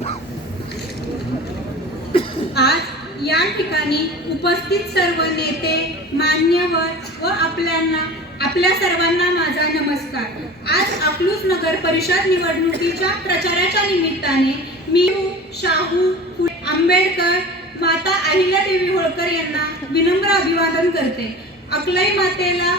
आज या ठिकाणी उपस्थित सर्व नेते, मान्यवर व आपल्या सर्वांना माझा नमस्कार। आज अकलूज नगर परिषद निवडणुकीच्या प्रचाराच्या निमित्ताने मी शाहू फुले आंबेडकर माता अहिल्यादेवी होळकर यांना विनम्र अभिवादन करते, अकलाई मातेला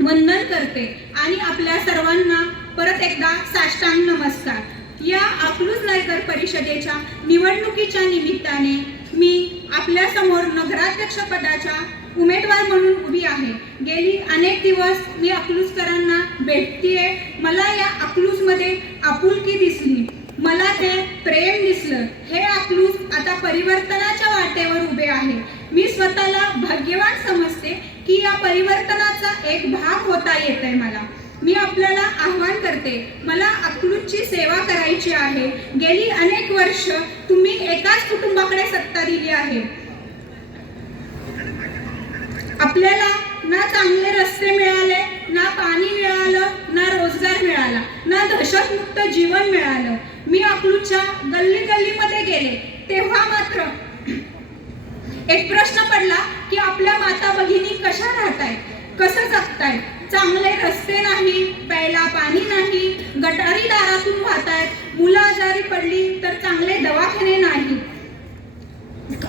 वंदन करते आणि आपल्या सर्वांना परत एकदा साष्टांग नमस्कार। या अकलूज नगर परिषदेच्या निवडणुकीच्या निमित्ताने मी आपल्या समोर नगराध्यक्ष पदाच्या उमेदवार म्हणून उभी आहे। गेली अनेक दिवस मी अकलूजकरांना भेटतेय। मला या अकलूजमध्ये आपुलकी दिसली, मला ते प्रेम दिसलं। हे अकलूज आता परिवर्तनाच्या वाटेवर उभे आहे। मी स्वतःला भाग्यवान समजते की या परिवर्तनाचा एक भाग होता येतोय मला। मी आपल्याला आव्हान करते, मला अकलूजची सेवा करायची आहे। गेली अनेक वर्ष तुम्ही एकाच कुटुंबाकडे सत्ता दिली आहे। आपल्याला ना चांगले रस्ते मिळाले, ना पाणी मिळालं, ना रोजगार मिळाला, ना दहशतमुक्त जीवन मिळालं। मी अकलूजच्या गल्ली गल्लीमध्ये गेले तेव्हा मात्र एक प्रश्न पडला की आपल्या माता भगिनी कशा राहतायत, कसं जगतायत। चांगले रस्ते नाही, प्यायला पाणी नाही, गटारी दारातून वाहतायत, मुलं आजारी पडली तर चांगले दवाखाने नाही।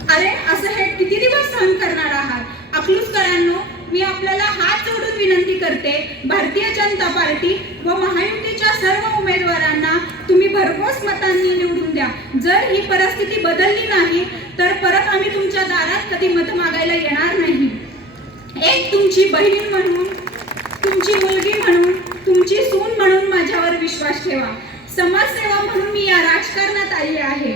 अरे असं हे किती दिवस सहन करणार आहात? अकलूजकरांनो, मी आपल्याला हात जोडून विनंती करते, भारतीय जनता पार्टी व महायुतीच्या सर्व उमेदवारांना तुम्ही भरघोस मतांनी निवडून द्या। जर ही परिस्थिती बदलली नाही तर परत आम्ही तुमच्या दारात कधी मत मागायला येणार नाही। एक तुमची बहीण म्हणून, तुमची मुलगी म्हणून, तुमची सून म्हणून माझ्यावर विश्वास ठेवा। समाजसेवा म्हणून मी या राजकारणात आली आहे।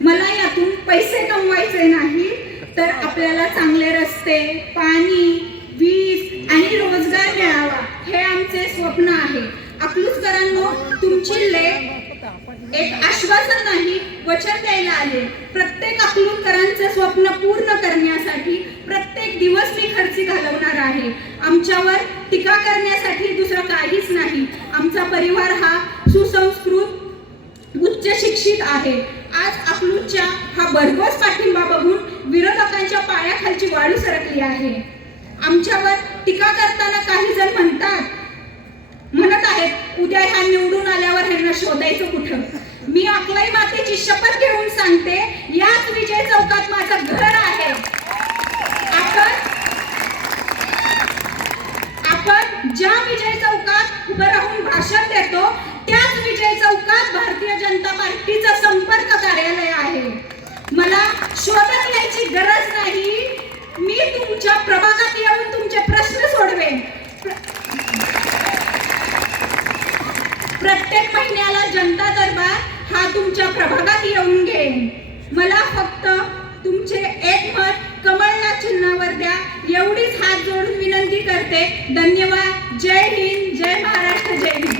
मला यातून पैसे कमवायचे नाही, तर आपल्याला चांगले रस्ते, पाणी, वीज आणि रोजगार मिळावा हे आमचे स्वप्न आहे। अकलूजकरांनो, तुमची लेख एक आश्वासन नाही, वचन द्यायला आले। प्रत्येक अकलूजकरांचे स्वप्न पूर्ण करण्यासाठी प्रत्येक दिवस मी खर्ची घालवणार आहे। आमच्यावर टीका करण्यासाठी दुसरं काहीच नाही। आमचा परिवार हा सुसंस्कृत, उच्च शिक्षित आहे। आज अकलूजच्या हा भरघोस पाठिंबा बघून विरोधकांच्या पायाखालची वाळू सरकली आहे। आमच्यावर टीका करताना काही जण म्हणत आहेत, उद्या ह्या निवडून आल्यावर ह्यांना शोधायचं कुठं? मी अकलाई मातेची शपथ घेऊन सांगते, याच विजय चौकात माझं घर आहे। आपण ज्या विजय चौकात उभं राहून भाषण देतो त्याच विजय चौकात भारतीय जनता पार्टीचं संपर्क कार्यालय आहे। मला शोधत यायची गरज नाही, मी तुमच्या प्रभागात येऊन तुमचे प्रश्न सोडवेन। प्रत्येक महिन्याला जनता दरबार हा तुमच्या प्रभागात येऊन घेईन। मला फक्त तुमचे एक मत कमळला चिन्हावर द्या, एवढीच हात जोडून विनंती करते। धन्यवाद। जय हिंद, जय महाराष्ट्र, जय हिंद।